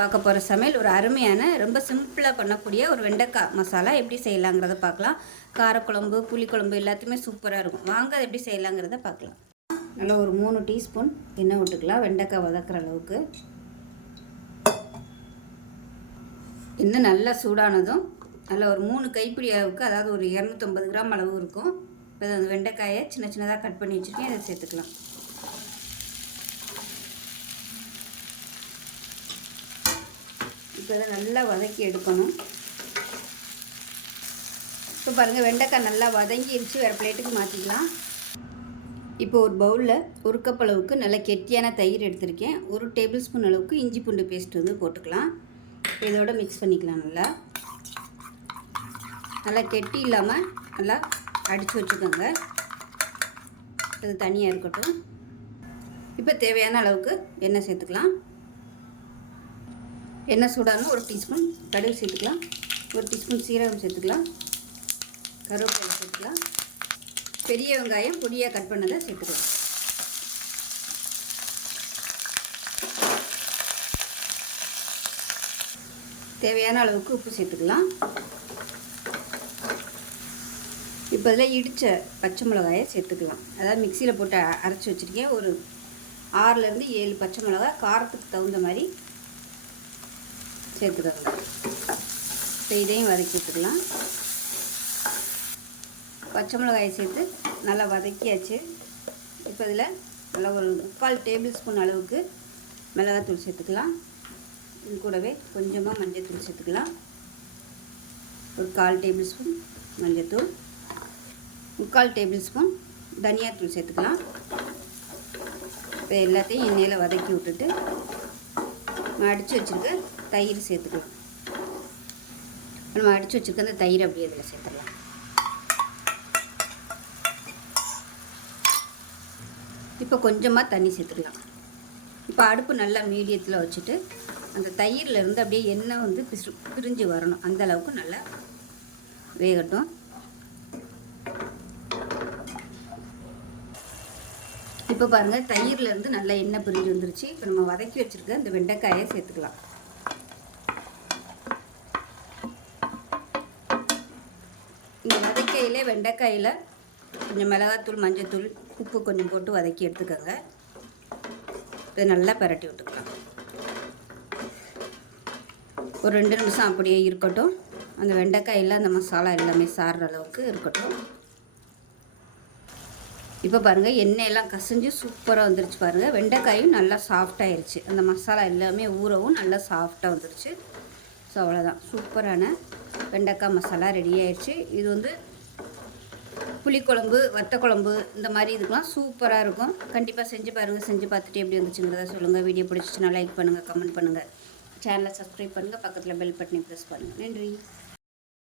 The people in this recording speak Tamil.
பார்க்க போகிற சமையல் ஒரு அருமையான ரொம்ப சிம்பிளாக பண்ணக்கூடிய ஒரு வெண்டைக்காய் மசாலா எப்படி செய்யலாங்கிறத பார்க்கலாம். காரக்குழம்பு புளிக்குழம்பு எல்லாத்தையுமே சூப்பராக இருக்கும். வாங்க அது எப்படி செய்யலாங்கிறத பார்க்கலாம். நல்லா ஒரு 3 டீஸ்பூன் எண்ணெய் விட்டுக்கலாம். வெண்டைக்காய் வதக்குற அளவுக்கு எண்ணெய் நல்லா சூடானதும் நல்லா ஒரு 3 கைப்பிடி அளவுக்கு, அதாவது ஒரு 250 கிராம் அளவு இருக்கும். இப்போ அந்த வெண்டைக்காயை சின்ன சின்னதாக கட் பண்ணி வச்சுருக்கேன், அதை சேர்த்துக்கலாம். இப்போ இதை நல்லா வதக்கி எடுக்கணும். இப்போ பாருங்கள், வெண்டைக்காய் நல்லா வதங்கிடுச்சு. வேறு பிளேட்டுக்கு மாற்றிக்கலாம். இப்போ ஒரு பவுலில் 1 கப் அளவுக்கு நல்லா கெட்டியான தயிர் எடுத்திருக்கேன். 1 டேபிள் ஸ்பூன் அளவுக்கு இஞ்சி பூண்டு பேஸ்ட் வந்து போட்டுக்கலாம். இதோட மிக்ஸ் பண்ணிக்கலாம். நல்லா கெட்டி இல்லாமல் நல்லா அடித்து வச்சுக்கோங்க. அது தனியாக இருக்கட்டும். இப்போ தேவையான அளவுக்கு எண்ணெய் சேர்த்துக்கலாம். எண்ணெய் சூடானு 1 டீஸ்பூன் கடுகு சேர்த்துக்கலாம். 1 டீஸ்பூன் சீரகம் சேர்த்துக்கலாம். கருவேப்பிலை சேர்த்துக்கலாம். பெரிய வெங்காயம் பொடியாக கட் பண்ணதை சேர்த்துக்கலாம். தேவையான அளவுக்கு உப்பு சேர்த்துக்கலாம். இப்போ இதில் இடித்த பச்சை மிளகாயை சேர்த்துக்கலாம். அதாவது மிக்சியில் போட்டு அரைச்சி வச்சுருக்கேன். ஒரு 6லேருந்து 7 பச்சை மிளகாய் காரத்துக்கு தகுந்த மாதிரி சேர்த்துக்கோங்க. இப்போ இதையும் வதக்கி வச்சுக்கலாம். பச்சை மிளகாயை சேர்த்து நல்லா வதக்கியாச்சு. இப்போ இதில் நல்லா ஒரு 3/4 டேபிள் ஸ்பூன் அளவுக்கு மிளகாத்தூள் சேர்த்துக்கலாம். இது கூடவே கொஞ்சமாக மஞ்சள்தூள் சேர்த்துக்கலாம். ஒரு 1/4 டேபிள் ஸ்பூன் மஞ்சள்தூள், 3/4 டேபிள் ஸ்பூன் தனியாத்தூள் சேர்த்துக்கலாம். இப்போ எல்லாத்தையும் எண்ணெயில் வதக்கி விட்டுட்டு அடித்து வச்சுருக்க தயிர் சேர்த்துக்கலாம். நம்ம அடித்து வச்சுருக்க அந்த தயிர் அப்படியே இதில் சேர்த்துடலாம். இப்போ கொஞ்சமாக தண்ணி சேர்த்துக்கலாம். இப்போ அடுப்பு நல்லா மீடியத்தில் வச்சுட்டு அந்த தயிர்லேருந்து அப்படியே எண்ணெய் வந்து பிரிஞ்சு வரணும். அந்த அளவுக்கு நல்லா வேகட்டும். இப்போ பாருங்கள், தயிர்லேருந்து நல்லா எண்ணெய் பிரிஞ்சு வந்துருச்சு. இப்போ நம்ம வதக்கி வச்சுருக்க இந்த வெண்டைக்காயை சேர்த்துக்கலாம். இந்த வதக்கையில் வெண்டைக்காயில் கொஞ்சம் மிளகாத்தூள், மஞ்சள்தூள், உப்பு கொஞ்சம் போட்டு வதக்கி எடுத்துக்கோங்க. இதை நல்லா பரட்டி விட்டுக்கலாம். ஒரு 2 நிமிஷம் அப்படியே இருக்கட்டும். அந்த வெண்டைக்காயில் அந்த மசாலா எல்லாமே சாறுற அளவுக்கு இருக்கட்டும். இப்போ பாருங்கள், எண்ணெயெல்லாம் கசிஞ்சு சூப்பராக வந்துருச்சு. பாருங்கள், வெண்டைக்காயும் நல்லா சாஃப்டாகிருச்சு. அந்த மசாலா எல்லாமே ஊறவும் நல்லா சாஃப்டாக வந்துருச்சு. ஸோ அவ்வளோதான், சூப்பரான வெண்டைக்காய் மசாலா ரெடி ஆயிடுச்சு. இது வந்து புளிக்குழம்பு, வத்தக்குழம்பு இந்த மாதிரி இதுக்கெலாம் சூப்பராக இருக்கும். கண்டிப்பாக செஞ்சு பாருங்கள். செஞ்சு பார்த்துட்டு எப்படி வந்துச்சுங்கிறத சொல்லுங்கள். வீடியோ பிடிச்சிச்சுன்னா லைக் பண்ணுங்கள், கமெண்ட் பண்ணுங்கள், சேனலை சப்ஸ்கிரைப் பண்ணுங்கள், பக்கத்தில் பெல் பட்டனை ப்ரெஸ் பண்ணுங்கள். நன்றி.